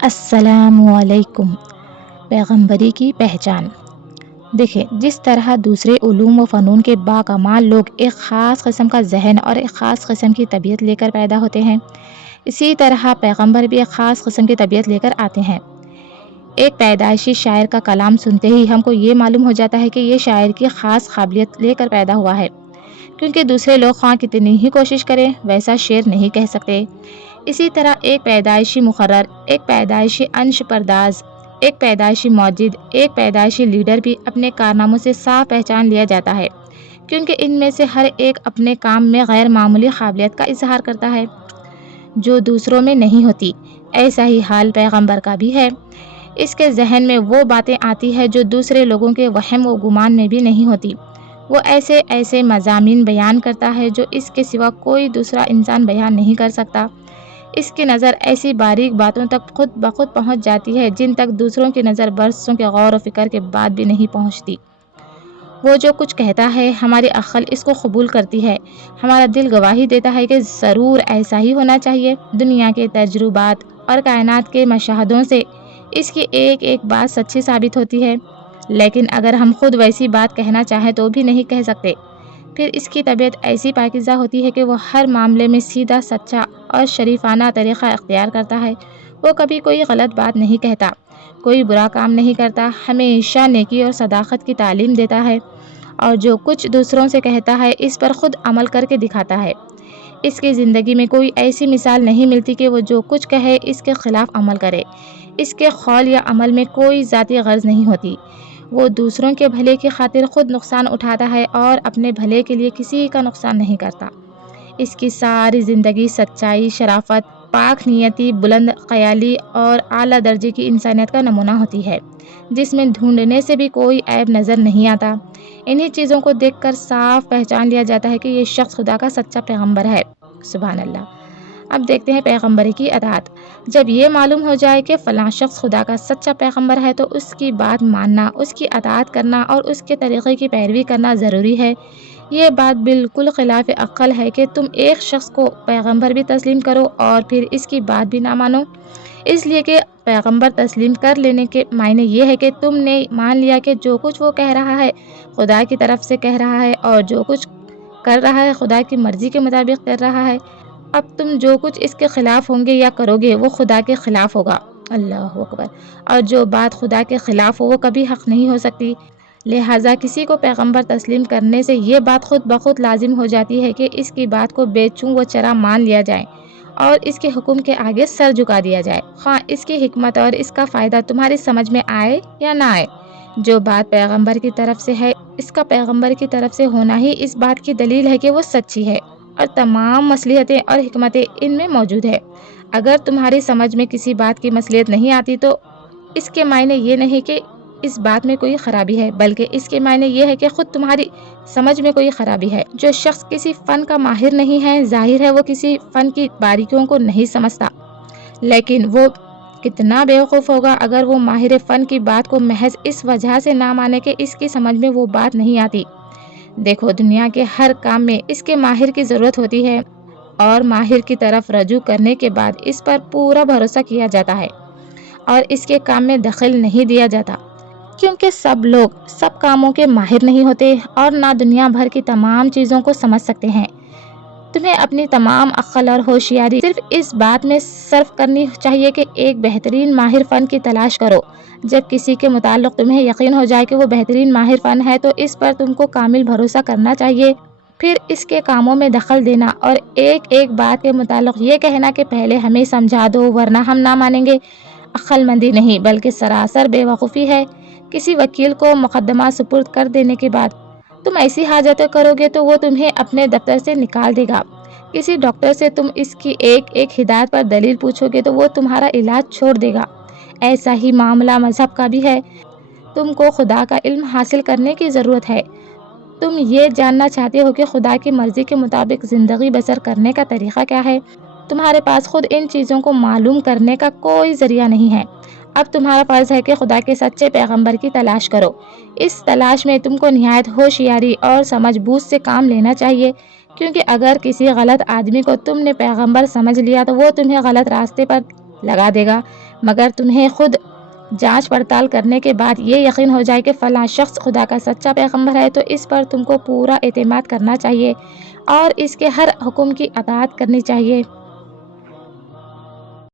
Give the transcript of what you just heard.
السلام علیکم۔ پیغمبری کی پہچان۔ دیکھیں، جس طرح دوسرے علوم و فنون کے باکمال لوگ ایک خاص قسم کا ذہن اور ایک خاص قسم کی طبیعت لے کر پیدا ہوتے ہیں، اسی طرح پیغمبر بھی ایک خاص قسم کی طبیعت لے کر آتے ہیں۔ ایک پیدائشی شاعر کا کلام سنتے ہی ہم کو یہ معلوم ہو جاتا ہے کہ یہ شاعر کی خاص قابلیت لے کر پیدا ہوا ہے، کیونکہ دوسرے لوگ خواہ کتنی ہی کوشش کریں ویسا شعر نہیں کہہ سکتے۔ اسی طرح ایک پیدائشی مقرر، ایک پیدائشی انش پرداز، ایک پیدائشی موجد، ایک پیدائشی لیڈر بھی اپنے کارناموں سے صاف پہچان لیا جاتا ہے، کیونکہ ان میں سے ہر ایک اپنے کام میں غیر معمولی قابلیت کا اظہار کرتا ہے جو دوسروں میں نہیں ہوتی۔ ایسا ہی حال پیغمبر کا بھی ہے۔ اس کے ذہن میں وہ باتیں آتی ہیں جو دوسرے لوگوں کے وہم و گمان میں بھی نہیں ہوتی۔ وہ ایسے مضامین بیان کرتا ہے جو اس کے سوا کوئی دوسرا انسان بیان نہیں کر سکتا۔ اس کی نظر ایسی باریک باتوں تک خود بخود پہنچ جاتی ہے جن تک دوسروں کی نظر برسوں کے غور و فکر کے بعد بھی نہیں پہنچتی۔ وہ جو کچھ کہتا ہے ہماری عقل اس کو قبول کرتی ہے، ہمارا دل گواہی دیتا ہے کہ ضرور ایسا ہی ہونا چاہیے۔ دنیا کے تجربات اور کائنات کے مشاہدوں سے اس کی ایک ایک بات سچی ثابت ہوتی ہے، لیکن اگر ہم خود ویسی بات کہنا چاہیں تو بھی نہیں کہہ سکتے۔ پھر اس کی طبیعت ایسی پاکیزہ ہوتی ہے کہ وہ ہر معاملے میں سیدھا، سچا اور شریفانہ طریقہ اختیار کرتا ہے۔ وہ کبھی کوئی غلط بات نہیں کہتا، کوئی برا کام نہیں کرتا، ہمیشہ نیکی اور صداقت کی تعلیم دیتا ہے، اور جو کچھ دوسروں سے کہتا ہے اس پر خود عمل کر کے دکھاتا ہے۔ اس کی زندگی میں کوئی ایسی مثال نہیں ملتی کہ وہ جو کچھ کہے اس کے خلاف عمل کرے۔ اس کے قول یا عمل میں کوئی ذاتی غرض نہیں ہوتی۔ وہ دوسروں کے بھلے کی خاطر خود نقصان اٹھاتا ہے اور اپنے بھلے کے لیے کسی کا نقصان نہیں کرتا۔ اس کی ساری زندگی سچائی، شرافت، پاک نیتی، بلند خیالی اور اعلیٰ درجے کی انسانیت کا نمونہ ہوتی ہے، جس میں ڈھونڈنے سے بھی کوئی عیب نظر نہیں آتا۔ انہی چیزوں کو دیکھ کر صاف پہچان لیا جاتا ہے کہ یہ شخص خدا کا سچا پیغمبر ہے۔ سبحان اللہ۔ اب دیکھتے ہیں پیغمبری کی اطاعت۔ جب یہ معلوم ہو جائے کہ فلاں شخص خدا کا سچا پیغمبر ہے تو اس کی بات ماننا، اس کی اطاعت کرنا اور اس کے طریقے کی پیروی کرنا ضروری ہے۔ یہ بات بالکل خلاف عقل ہے کہ تم ایک شخص کو پیغمبر بھی تسلیم کرو اور پھر اس کی بات بھی نہ مانو، اس لیے کہ پیغمبر تسلیم کر لینے کے معنی یہ ہے کہ تم نے مان لیا کہ جو کچھ وہ کہہ رہا ہے خدا کی طرف سے کہہ رہا ہے، اور جو کچھ کر رہا ہے خدا کی مرضی کے مطابق کر رہا ہے۔ اب تم جو کچھ اس کے خلاف ہوں گے یا کرو گے وہ خدا کے خلاف ہوگا۔ اللہ اکبر۔ اور جو بات خدا کے خلاف ہو وہ کبھی حق نہیں ہو سکتی۔ لہٰذا کسی کو پیغمبر تسلیم کرنے سے یہ بات خود بخود لازم ہو جاتی ہے کہ اس کی بات کو بے چوں و چرا مان لیا جائے اور اس کے حکم کے آگے سر جھکا دیا جائے، خواہ اس کی حکمت اور اس کا فائدہ تمہاری سمجھ میں آئے یا نہ آئے۔ جو بات پیغمبر کی طرف سے ہے اس کا پیغمبر کی طرف سے ہونا ہی اس بات کی دلیل ہے کہ وہ سچی ہے اور تمام مصلحتیں اور حکمتیں ان میں موجود ہے۔ اگر تمہاری سمجھ میں کسی بات کی مصلحت نہیں آتی تو اس کے معنی یہ نہیں کہ اس بات میں کوئی خرابی ہے، بلکہ اس کے معنی یہ ہے کہ خود تمہاری سمجھ میں کوئی خرابی ہے۔ جو شخص کسی فن کا ماہر نہیں ہے، ظاہر ہے وہ کسی فن کی باریکیوں کو نہیں سمجھتا، لیکن وہ کتنا بیوقوف ہوگا اگر وہ ماہر فن کی بات کو محض اس وجہ سے نہ مانے کہ اس کی سمجھ میں وہ بات نہیں آتی۔ دیکھو، دنیا کے ہر کام میں اس کے ماہر کی ضرورت ہوتی ہے، اور ماہر کی طرف رجوع کرنے کے بعد اس پر پورا بھروسہ کیا جاتا ہے اور اس کے کام میں دخل نہیں دیا جاتا، کیونکہ سب لوگ سب کاموں کے ماہر نہیں ہوتے اور نہ دنیا بھر کی تمام چیزوں کو سمجھ سکتے ہیں۔ تمہیں اپنی تمام عقل اور ہوشیاری صرف اس بات میں صرف کرنی چاہیے کہ ایک بہترین ماہر فن کی تلاش کرو۔ جب کسی کے متعلق تمہیں یقین ہو جائے کہ وہ بہترین ماہر فن ہے تو اس پر تم کو کامل بھروسہ کرنا چاہیے، پھر اس کے کاموں میں دخل دینا اور ایک ایک بات کے متعلق یہ کہنا کہ پہلے ہمیں سمجھا دو ورنہ ہم نہ مانیں گے، عقل مندی نہیں بلکہ سراسر بے وقوفی ہے۔ کسی وکیل کو مقدمہ سپرد کر دینے کے بعد تم ایسی حاجتیں کرو گے تو وہ تمہیں اپنے دفتر سے نکال دے گا۔ کسی ڈاکٹر سے تم اس کی ایک ایک ہدایت پر دلیل پوچھو گے تو وہ تمہارا علاج چھوڑ دے گا۔ ایسا ہی معاملہ مذہب کا بھی ہے۔ تم کو خدا کا علم حاصل کرنے کی ضرورت ہے۔ تم یہ جاننا چاہتے ہو کہ خدا کی مرضی کے مطابق زندگی بسر کرنے کا طریقہ کیا ہے۔ تمہارے پاس خود ان چیزوں کو معلوم کرنے کا کوئی ذریعہ نہیں ہے۔ اب تمہارا فرض ہے کہ خدا کے سچے پیغمبر کی تلاش کرو۔ اس تلاش میں تم کو نہایت ہوشیاری اور سمجھ بوجھ سے کام لینا چاہیے، کیونکہ اگر کسی غلط آدمی کو تم نے پیغمبر سمجھ لیا تو وہ تمہیں غلط راستے پر لگا دے گا۔ مگر تمہیں خود جانچ پڑتال کرنے کے بعد یہ یقین ہو جائے کہ فلاں شخص خدا کا سچا پیغمبر ہے تو اس پر تم کو پورا اعتماد کرنا چاہیے اور اس کے ہر حکم کی اطاعت کرنی چاہیے۔